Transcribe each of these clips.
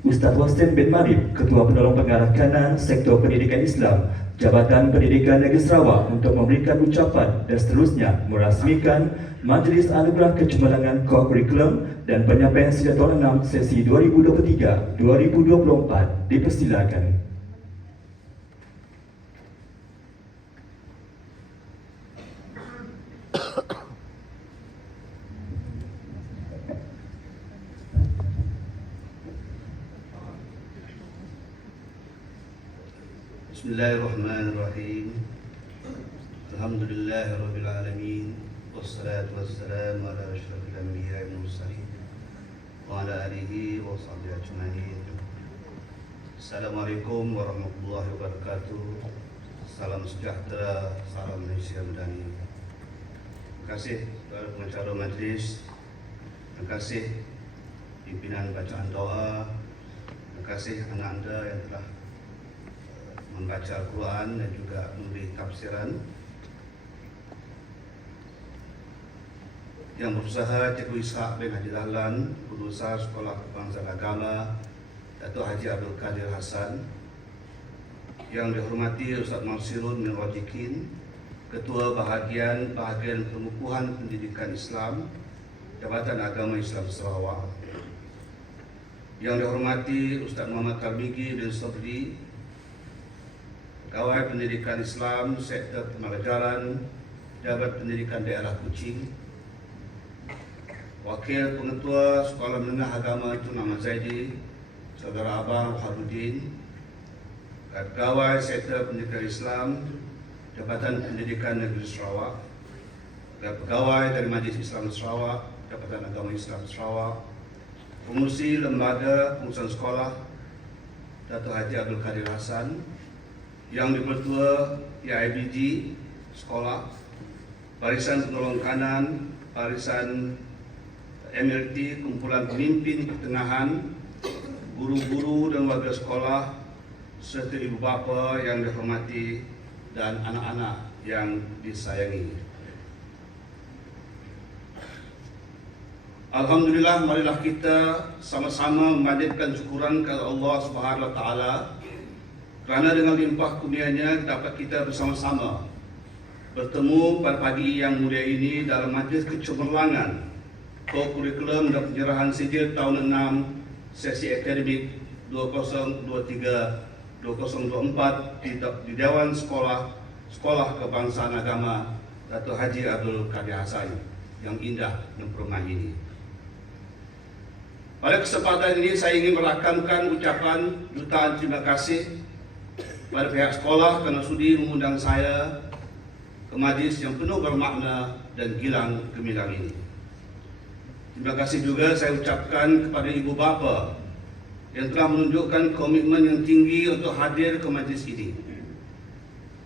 Ustaz Hussein bin Marib, Ketua Penolong Pengarah Kanan Sektor Pendidikan Islam, Jabatan Pendidikan Negeri Sarawak untuk memberikan ucapan dan seterusnya merasmikan Majlis Anugerah Kecemerlangan Co-Kurikulum dan Penyampaian Sila Tahun 6 sesi 2023-2024. Dipersilakan. Bismillahirrahmanirrahim. Alhamdulillahirabbil alamin. Wassalatu wassalamu ala asyrafil anbiya'i wal mursalin wa ala alihi wa sahbihi ajma'in. Assalamualaikum warahmatullahi wabarakatuh. Salam sejahtera, salam Malaysia Madani. Terima kasih kepada pengacara majlis. Terima kasih pimpinan bacaan doa. Terima kasih anak anda yang telah membaca Al-Quran dan juga memberi tafsiran, yang berusaha Cikgu Ishak bin Haji Dahlan, Pengusaha Sekolah Kebangsaan Agama Datuk Haji Abdul Kadir Hassan, yang dihormati Ustaz Marsirun bin Rajikin, Ketua Bahagian Pengukuhan Pendidikan Islam Jabatan Agama Islam Sarawak, yang dihormati Ustaz Muhammad Talmigi bin Sobri, Pegawai Pendidikan Islam Sektor Pembelajaran Jabat Pendidikan Daerah Kuching, Wakil Pengetua Sekolah Menengah Agama Tun Ahmad Zaidi, Saudara Abang Harudin, Pegawai Sektor Pendidikan Islam Jabatan Pendidikan Negeri Sarawak, Pegawai dari Majlis Islam Sarawak, Jabatan Agama Islam Sarawak, Pengurusi Lembaga Pengurusan Sekolah Datuk Haji Abdul Kadir Hassan, Yang Dipertua IIBG Sekolah, Barisan Penolong Kanan, Barisan MLT, Kumpulan Pemimpin Pertengahan, guru-guru dan warga sekolah, serta ibu bapa yang dihormati dan anak-anak yang disayangi. Alhamdulillah, marilah kita sama-sama memanjatkan syukuran kepada Allah Subhanahu Wa Taala, kerana dengan limpah kurnia-Nya dapat kita bersama-sama bertemu pada pagi yang mulia ini dalam Majlis Kecemerlangan Co-Kurikulum dan Penyerahan Sijil Tahun 6 Sesi Akademik 2023-2024 di Dewan Sekolah Kebangsaan Agama Datuk Haji Abdul Kadir Hassan yang indah dan permai ini. Pada kesempatan ini saya ingin merakamkan ucapan jutaan terima kasih pada pihak sekolah kerana sudi mengundang saya ke majlis yang penuh bermakna dan gilang gemilang ini. Terima kasih juga saya ucapkan kepada ibu bapa yang telah menunjukkan komitmen yang tinggi untuk hadir ke majlis ini.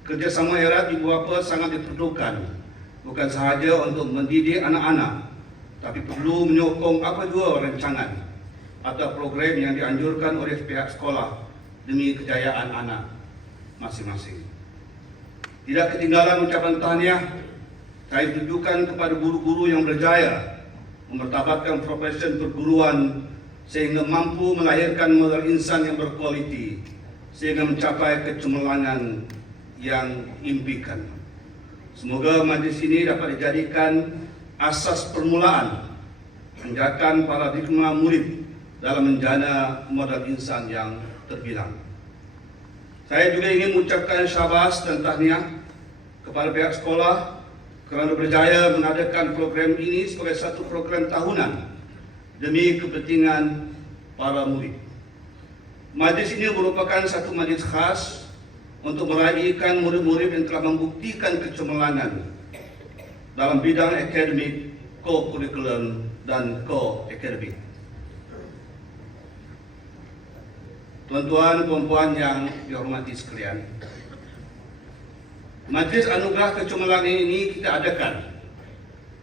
Kerjasama erat ibu bapa sangat diperlukan, bukan sahaja untuk mendidik anak-anak, tapi perlu menyokong apa jua rancangan atau program yang dianjurkan oleh pihak sekolah demi kejayaan anak masing-masing. Tidak ketinggalan ucapan tahniah saya tujukan kepada guru-guru yang berjaya memertabatkan profesi perguruan sehingga mampu melahirkan modal insan yang berkualiti sehingga mencapai kecemerlangan yang impikan. Semoga majlis ini dapat dijadikan asas permulaan menjaga paradigma murid dalam menjana modal insan yang terbilang. Saya juga ingin mengucapkan syabas dan tahniah kepada pihak sekolah kerana berjaya mengadakan program ini sebagai satu program tahunan demi kepentingan para murid. Majlis ini merupakan satu majlis khas untuk meraihkan murid-murid yang telah membuktikan kecemerlangan dalam bidang akademik, co-kurikulum dan co-akademik. Tuan-tuan, puan-puan yang dihormati sekalian, Majlis Anugerah Kecemerlangan ini kita adakan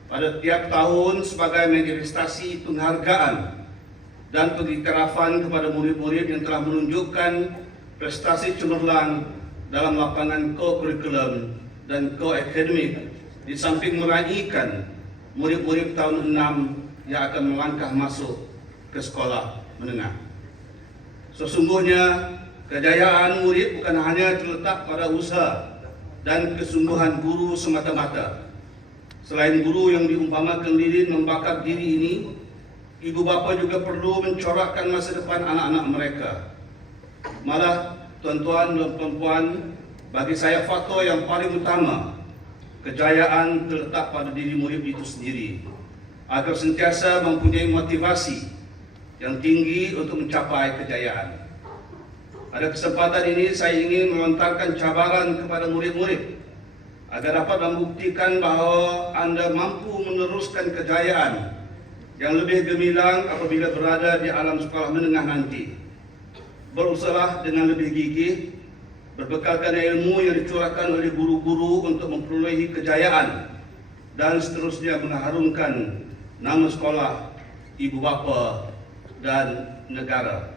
pada tiap tahun sebagai manifestasi penghargaan dan pengiktirafan kepada murid-murid yang telah menunjukkan prestasi cemerlang dalam lapangan co-kurikulum dan co-akademik, di samping meraihkan murid-murid tahun 6 yang akan melangkah masuk ke sekolah menengah. Sesungguhnya kejayaan murid bukan hanya terletak pada usaha dan kesungguhan guru semata-mata. Selain guru yang diumpamakan lilin membakar diri ini, ibu bapa juga perlu mencorakkan masa depan anak-anak mereka. Malah, tuan-tuan dan puan-puan, bagi saya faktor yang paling utama, kejayaan terletak pada diri murid itu sendiri, agar sentiasa mempunyai motivasi yang tinggi untuk mencapai kejayaan. Pada kesempatan ini saya ingin melontarkan cabaran kepada murid-murid agar dapat membuktikan bahawa anda mampu meneruskan kejayaan yang lebih gemilang apabila berada di alam sekolah menengah nanti. Berusahalah dengan lebih gigih, berbekalkan ilmu yang dicurahkan oleh guru-guru untuk memperolehi kejayaan dan seterusnya mengharumkan nama sekolah, ibu bapa dan negara.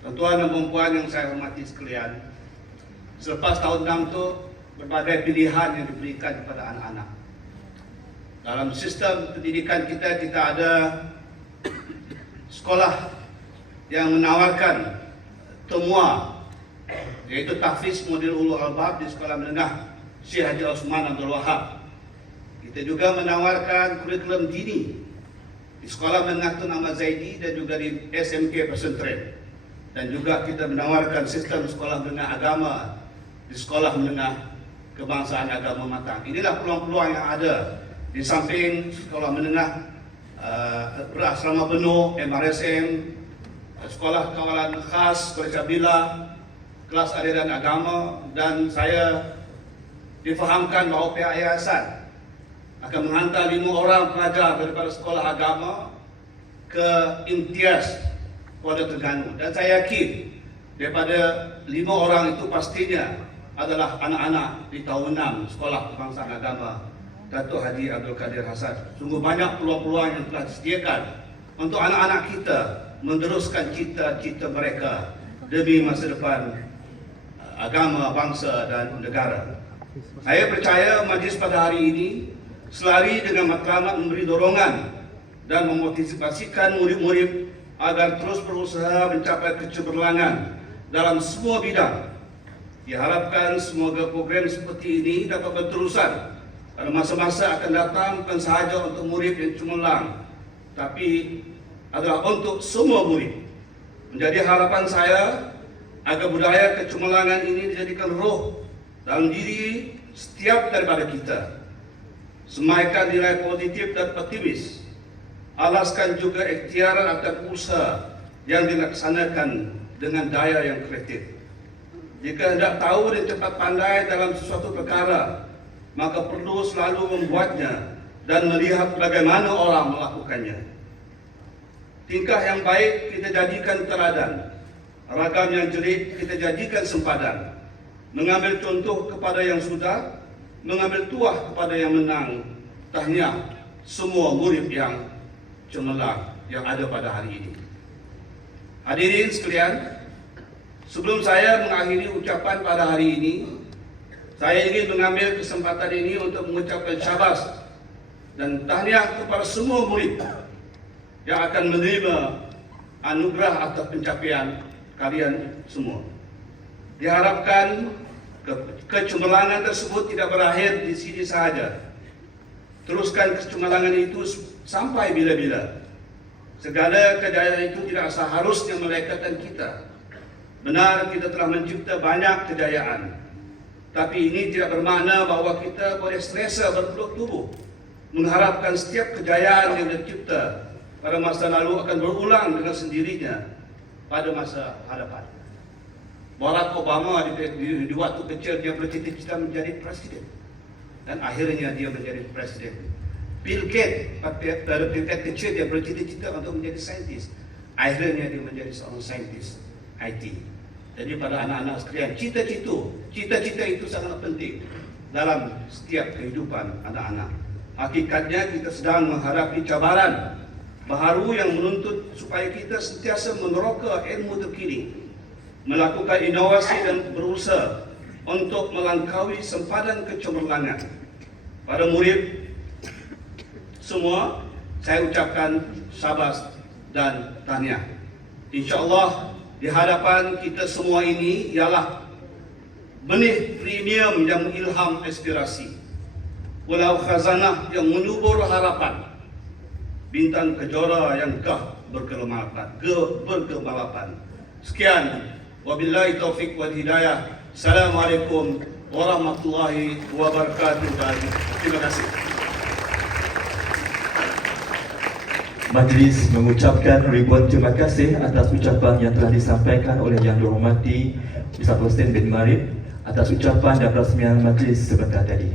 Tuan-tuan dan puan-puan yang saya hormati sekalian, selepas tahun 6 itu berbagai pilihan yang diberikan kepada anak-anak. Dalam sistem pendidikan kita ada sekolah yang menawarkan temua, yaitu tahfiz model Ulul Albab di sekolah menengah Syekh Haji Osman Abdul Wahab. Kita juga menawarkan kurikulum dini di sekolah menengah Tun Ahmad Zaidi dan juga di SMK Pesantren. Dan juga kita menawarkan sistem sekolah menengah agama di sekolah menengah Kebangsaan Agama Matang. Inilah peluang-peluang yang ada di samping sekolah menengah berasrama penuh, MRSM, sekolah kawalan khas, sekolah Cabila, kelas aliran agama, dan saya difahamkan bahawa pihak yayasan akan menghantar 5 orang pelajar daripada sekolah agama ke imtiaz Kuala Terengganu. Dan saya yakin daripada 5 orang itu pastinya adalah anak-anak di tahun 6 Sekolah Kebangsaan Agama Datuk Haji Abdul Kadir Hasan. Sungguh banyak peluang-peluang yang telah disediakan untuk anak-anak kita meneruskan cita-cita mereka demi masa depan agama, bangsa dan negara. Saya percaya majlis pada hari ini selari dengan matlamat memberi dorongan dan memotivasikan murid-murid agar terus berusaha mencapai kecemerlangan dalam semua bidang. Diharapkan semoga program seperti ini dapat berterusan pada masa-masa akan datang, bukan sahaja untuk murid yang cemerlang, tapi adalah untuk semua murid. Menjadi harapan saya agar budaya kecemerlangan ini dijadikan roh dalam diri setiap daripada kita. Semaikan nilai positif dan optimis, alaskan juga ikhtiaran atau usaha yang dilaksanakan dengan daya yang kreatif. Jika hendak tahu dan cepat pandai dalam sesuatu perkara, maka perlu selalu membuatnya dan melihat bagaimana orang melakukannya. Tingkah yang baik kita jadikan teladan, ragam yang jelek kita jadikan sempadan. Mengambil contoh kepada yang sudah, mengambil tuah kepada yang menang. Tahniah semua murid yang cemerlang yang ada pada hari ini. Hadirin sekalian, sebelum saya mengakhiri ucapan pada hari ini, saya ingin mengambil kesempatan ini untuk mengucapkan syabas dan tahniah kepada semua murid yang akan menerima anugerah atas pencapaian kalian semua. Diharapkan kecemerlangan tersebut tidak berakhir di sini sahaja. Teruskan kecemerlangan itu sampai bila-bila. Segala kejayaan itu tidak seharusnya melekatkan kita. Benar, kita telah mencipta banyak kejayaan, tapi ini tidak bermakna bahawa kita boleh selesa berpeluk tubuh mengharapkan setiap kejayaan yang dicipta pada masa lalu akan berulang dengan sendirinya pada masa hadapan. Barack Obama di waktu kecil dia bercita-cita menjadi presiden dan akhirnya dia menjadi presiden. Bill Gates pada tingkat kecil dia bercita-cita untuk menjadi saintis, akhirnya dia menjadi seorang saintis IT. Jadi pada anak-anak sekalian, cita-cita itu sangat penting dalam setiap kehidupan anak-anak. Hakikatnya kita sedang menghadapi cabaran baharu yang menuntut supaya kita sentiasa meneroka ilmu terkini, melakukan inovasi dan berusaha untuk melangkaui sempadan kecemerlangan. Pada murid semua, saya ucapkan syabas dan tahniah. InsyaAllah di hadapan kita semua ini ialah benih premium yang mengilham aspirasi, walau khazanah yang menyubur harapan, bintang kejora yang gah bergembalapan. Sekian, wabillahi taufiq wal hidayah. Assalamualaikum warahmatullahi wabarakatuh. Terima kasih. Majlis mengucapkan ribuan terima kasih atas ucapan yang telah disampaikan oleh Yang Dihormati Ustaz Hussein bin Marib atas ucapan dan perasmian majlis sebentar tadi.